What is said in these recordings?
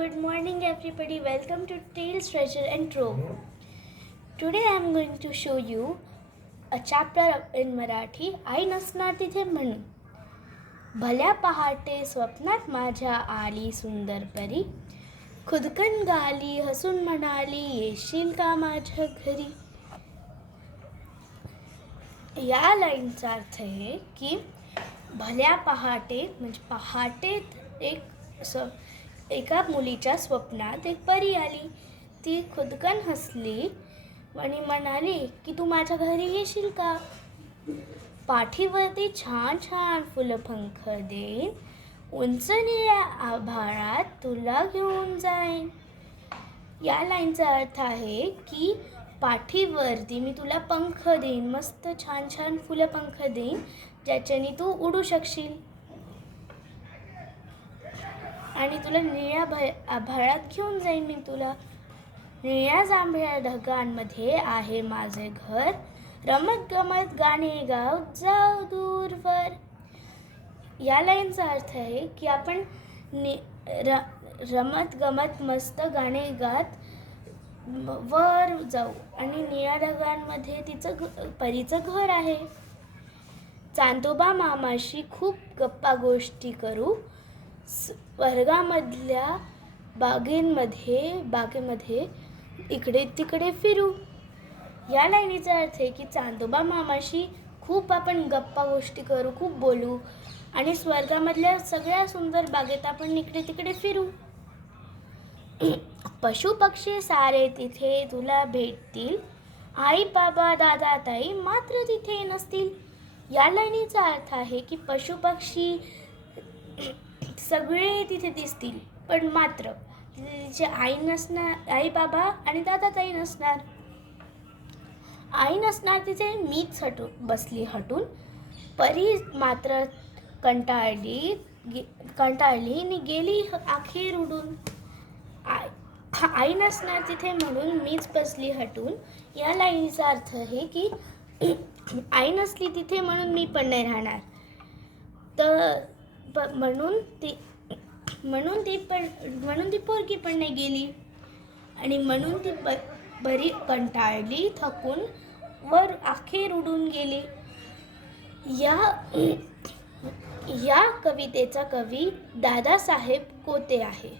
Good morning, everybody. Welcome to Tales, Treasure, and Trove. Today I am going to show you a chapter in Marathi. आई नसणार तिथे म्हणून. भल्या पहाटे स्वप्नात माझ्या आली सुंदर परी, खुदकन गाली हसून म्हणाली येशील का माझ्या घरी. या लाईनचा अर्थ आहे की भल्या पहाटे म्हणजे पहाटेत एका मुलीच्या स्वप्नात एक परी आली. ती खुदकन हसली आणि म्हणाली की तू माझ्या घरी येशील का. पाठीवरती छान छान फुलपंख देईन, उंच निळ्या आभाळात तुला घेऊन जाईन. या लाईनचा अर्थ आहे की पाठीवरती मी तुला पंख देईन, मस्त छान छान फुलपंख देईन ज्याच्याने तू उडू शकशील आणि तुला निळ्या आभाळात घेऊन जाईन मी तुला. निळ्या जांभळ्या ढगांमध्ये आहे माझे घर, रमत गमत गाणे गात जाऊ दूरवर. या लाईनचा अर्थ आहे की आपण रमत गमत मस्त गाणे गात वर जाऊ आणि निळ्या ढगांमध्ये परीचं घर आहे. चांदोबा मामाशी खूप गप्पा गोष्टी करू, स्वर्गामधल्या बागेमध्ये इकडे तिकडे फिरू. या लाईनीचा अर्थ आहे की चांदोबा मामाशी खूप आपण गप्पा गोष्टी करू, खूप बोलू आणि स्वर्गामधल्या सगळ्या सुंदर बागेत आपण इकडे तिकडे फिरू. पशु पक्षी सारे तिथे तुला भेटतील, आई बाबा दादा ताई मात्र तिथे नसतील. या लाईनीचा अर्थ आहे की पशु पक्षी सगळे तिथे दिसतील पण मात्र तिचे आई नसणार, आई बाबा आणि दादा ताई नसणार. आई नसणार तिथे मीच बसली हटून, परी मात्र कंटाळली आणि गेली अखेर उडून. आई नसणार तिथे म्हणून मीच बसली हटून. या लाईनीचा अर्थ आहे की आई नसली तिथे म्हणून मी पण नाही राहणार, तर म्हणून ती पोरगी पण नाही गेली आणि म्हणून ती बरी कंटाळली थकून वर अखेर उडून गेली. या कवितेचा कवी दादासाहेब कोते आहे.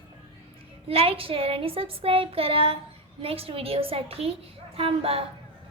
लाईक, शेअर आणि सबस्क्राईब करा. नेक्स्ट व्हिडिओसाठी थांबा.